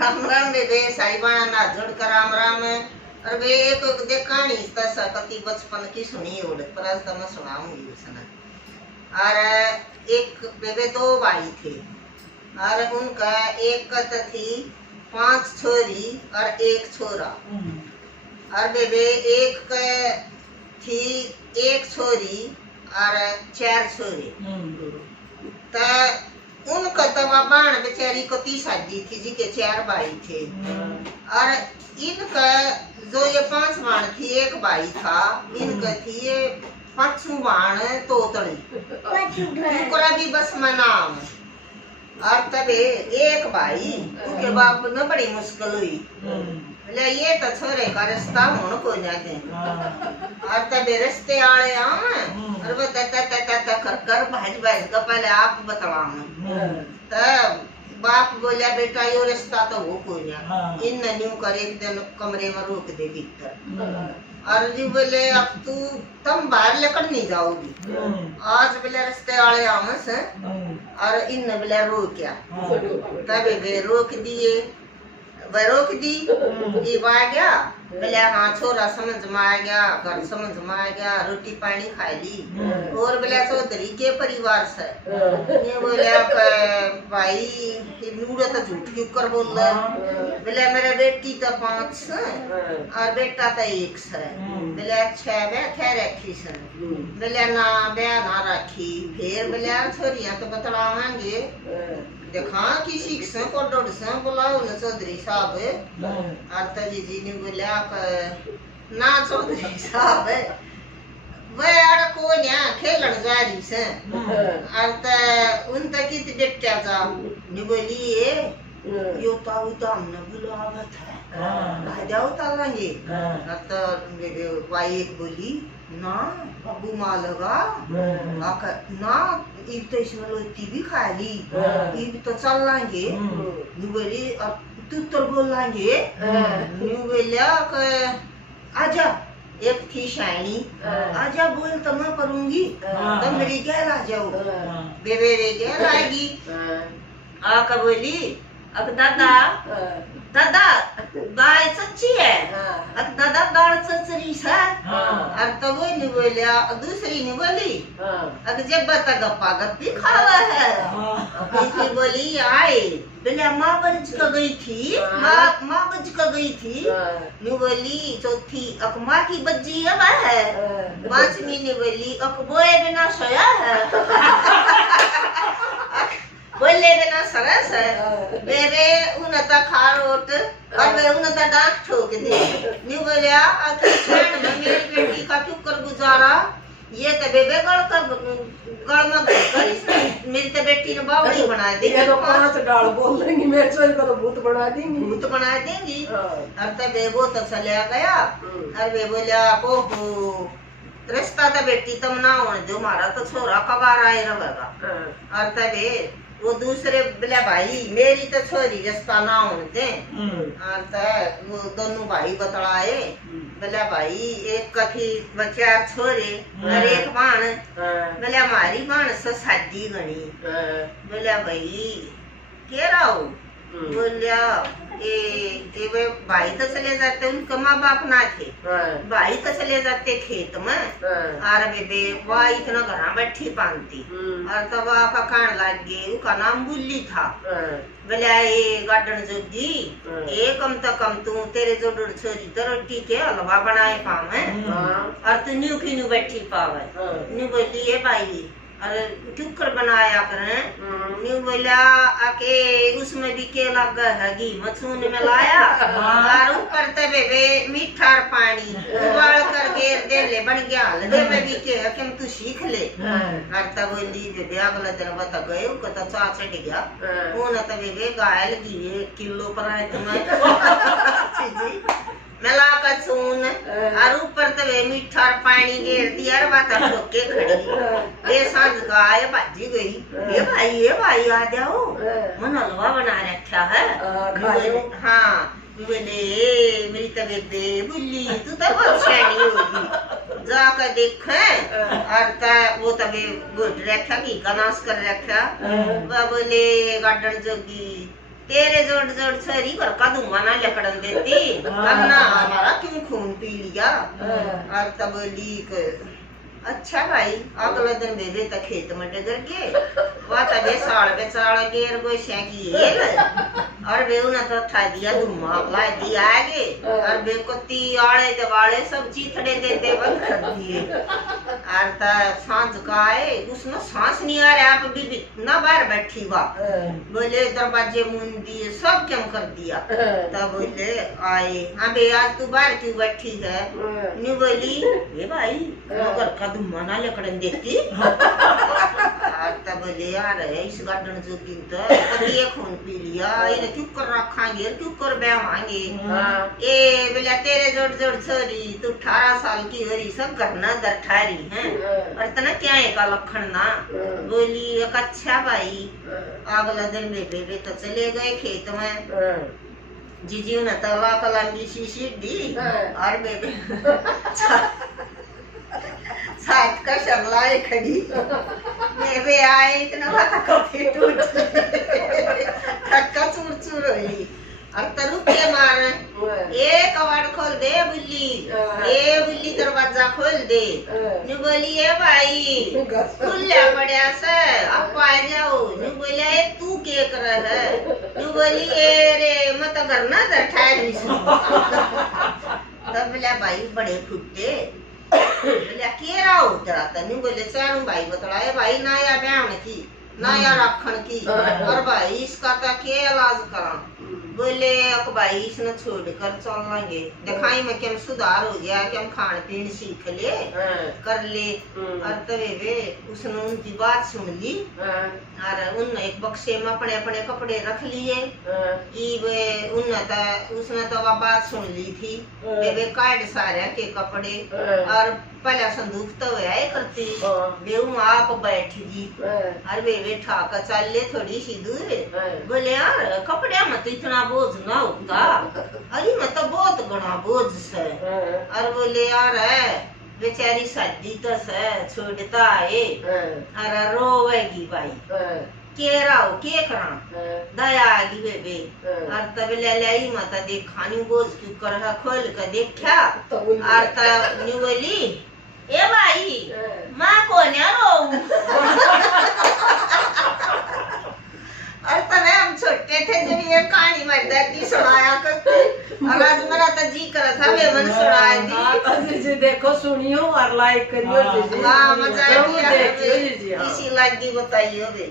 राम राम बेबे साई बाणा ना जोड़ कर राम राम। और वे एक दे कहानी तसा कति बचपन की सुनी ओढ़ पर आज तो मैं सुनाऊंगी उसने। और एक बेबे दो भाई थे और उनका एक तो थी 5 छोरी और 1 छोरा। और बेबे एक थी 1 छोरी और 4 छोरे। तो उनका तो बाण बेचारी को 30 शादी थी जी के 4 भाई थे। और इनका जो ये 5 बाण थी 1 भाई था, इनका थी ये 5 बाण तोतली उनका भी बस में नाम। और तबे एक भाई उनके बाप ने बड़ी मुश्किल हुई ले ये तो छोरे का रिश्ता होने को जाते। और तबे रिश्ते आले और वो कर भाज का पहले आप बतलाओ। तब बाप बोलिया बेटा यो रिश्ता तो हो कोई ना, इन न्यू कर एक दिन कमरे में रोक दे भीतर। और जी बोले अब तुम बाहर लेकर नहीं जाओगी, आज बोले रिश्ते वाले आमस और इन बोले रोक्या। तब वे रोक दिए, वह रोक दी ये आ गया बोले हाँ छोरा समझ में आ गया, घर समझ में आ गया, रोटी पानी खा ली। और बोले चौधरी के परिवार से ये बोले भाई ये नूरे तो झूठ क्यों कर बोल रहा है। बोले मेरे बेटी तो 5 से और बेटा तो 1 से। बोले अच्छा बे क्या रखी से। बोले ना बे ना रखी। फिर बोले छोरियां तो बतलावांगे देखा किसी से को डोड़ से बुलाओ न चौधरी साहब। और जी ने बोला ना चौधरी साहब वह आड़ को ना खेलन जा रही से। और उन तक की बेटा जा ने बोली यो ताऊ तो हमने बुलावत है आ जाओ तालांगे। तो मेरे वाइफ बोली ना बाबू मालगा ना एक तो इसमें लोटी भी खा ली एक तो चल लांगे न्यू बोली अब तू तो बोल लांगे न्यू बोलिया आजा एक थी शाइनी आजा बोल तो मैं करूंगी तो मेरी गैर आ जाओ। बेबे वे गैर आएगी आका बोली अब दादा दादा दाल सच्ची है। अब दादा दाल सच्ची है। और तो वो नहीं बोलिया दूसरी नहीं बोली अब जब बता गप्पा गप्पी खावा है। तीसरी बोली आए बोले माँ बज का गई थी माँ बज का गई थी नहीं बोली। चौथी अक माँ की बज्जी अब है। 5वीं ने बोली अक बोए बिना सोया है बोले बिना सरस है। बेबे उनता खारोट और वे उनता डांट ठोक दे न्यू बोलिया अखिल में मेरी बेटी का क्यों कर गुजारा ये तो बेबे गड़ में मेरी तो बेटी ने बावड़ी बना दी। ये तो 5 डाल बोल देंगी मेरे छोरी को तो भूत बना देंगी। और तब बेबो तो चले गया और वे बोलिया को रिश्ता तो बेटी तुम ना होने दो मारा तो छोरा कबार आए रहेगा। और तबे वो दूसरे बोले भाई मेरी तो छोरी रिश्ता ना होने दे। और वो दोनों भाई बतलाए बोले भाई एक कथी 4 छोरे और 1 बाण। बोले हमारी बाण से शादी गणी। बोले भाई क्या रहो बोलिया वे भाई तो चले जाते उनके माँ बाप ना थे भाई तो चले जाते खेत में। और बेबे वह इतना घर बैठी पानती और तब का खान लग गए उसका नाम बुल्ली था। बोले ये गार्डन जोगी ये कम तो कम तू तेरे जो छोरी तो रोटी के हलवा बनाए पावे और तू न्यू की न्यू बैठी पावे। न्यू बोली ये भाई अरे टुकर बनाया करें न्यू बोला आके उसमें भी के लग है घी मछून में लाया और ऊपर तबे वे मीठा पानी उबाल कर गेर दे ले बन गया हल्दे में भी के है कि तू सीख ले। और तब बोली बेबे अगले दिन बता गए उसका तो चा चढ़ गया उन तबे वे गाय लगी 1 किलो पर आए तुम्हें मिला कर सून और ऊपर तवे मीठा पानी गेर दिया और बात ठोके खड़ी। ये सांझ गाय भाजी गई ये भाई आ जाओ मन हलवा बना रखा है। हाँ बोले मेरी तबीयत बुल्ली तू तो बहुत शैनी होगी जाकर देख और वो तबे गुड रखा घी का नाश कर रखा। बोले गार्डन जोगी तेरे जोड़ जोड़ छोरी पर धुआं ना लकड़न देती, वरना हमारा क्यों खून पी लिया। और तब बोली अच्छा भाई अगले दिन मेरे तक खेत में डगर गए, वह तबे साल बेचाड़ गेर गो की और वे उन्हें तो था दिया धुआं ला दिया आगे, और वे को ती आड़े दवाड़े सब चीथड़े देते बंद कर दिए। और ता सांझ का आए, उसमें सांस नहीं आ रहा, आप भी ना बाहर बैठी हुआ, बोले दरवाजे मुन दिए सब क्यों कर दिया। तब बोले आए अबे आज तू बाहर क्यों बैठी है। नी बोली ए भाई घर का धुआं ना लकड़न देती। तब बोले यार इस गार्डन जो गिनता ये खून पी लिया, इन्हें क्यों कर रखांगे क्यों कर बेवांगे। ए बोले तेरे जोड़ जोड़ छोरी तू 18 साल की हो रही सब करना दर ठारी है, और तना क्या है का लखन ना। बोली एक अच्छा भाई अगला दिन बेबे तो चले गए खेत में, जीजी ने तला कला मिसी दी और बेबे साथ का शगलाए खड़ी। बेबे आए इतना बात कॉफी टूट धक्का चूर चूर हुई और तरु के मार ए कबाड़ खोल दे बुल्ली, ए बुल्ली दरवाजा खोल दे। नी बोली ए भाई खुला पड़ा से आप आ जाओ। नी बोला ए तू के कर है। नी बोली ए रे मैं तो घर ना बैठा रही हूं। तब बोला भाई बड़े फुट्टे बोले के राव तेरा तनी। बोले चारू भाई बतलाए भाई नया ब्याह की नया रखन की, और भाई इसका तो के इलाज करा। बोले अब भाई इसने छोड़कर चलेंगे, दिखाई में क्या सुधार हो गया, क्या खान पीन सीख ले कर ले। और तबे वे उसने उनकी बात सुन ली, और उन एक बक्से में अपने अपने कपड़े रख लिए। उसने तो वह बात सुन ली थी, वे काट सारे के कपड़े, और पहला संदूक तो है करती वे आप बैठ गई, और वे ठाकर चल ले थोड़ी सी दूर। बोले यार कपड़े में तो इतना बोझ ना होता, अरे मैं तो बहुत घना बोझ से। और बोले यार है बेचारी शादी तो से छोड़ता है, अरे रोवेगी भाई के राव के करा दया आगी बेबे। और तब ले लाई माता देख खानी बोझ क्यों कर खोल कर देखा, और तब नी बोली ए भाई माँ कौन है रो। और तब हम छोटे थे जब ये कहानी मर्दाती सुनाया करते, और आज मेरा तो जी करा था वे मन सुनाया दी। जी देखो सुनियो और लाइक करियो जी। हाँ मजा आ गया, देखियो जी। इसी लाइक दी बताइयो बे।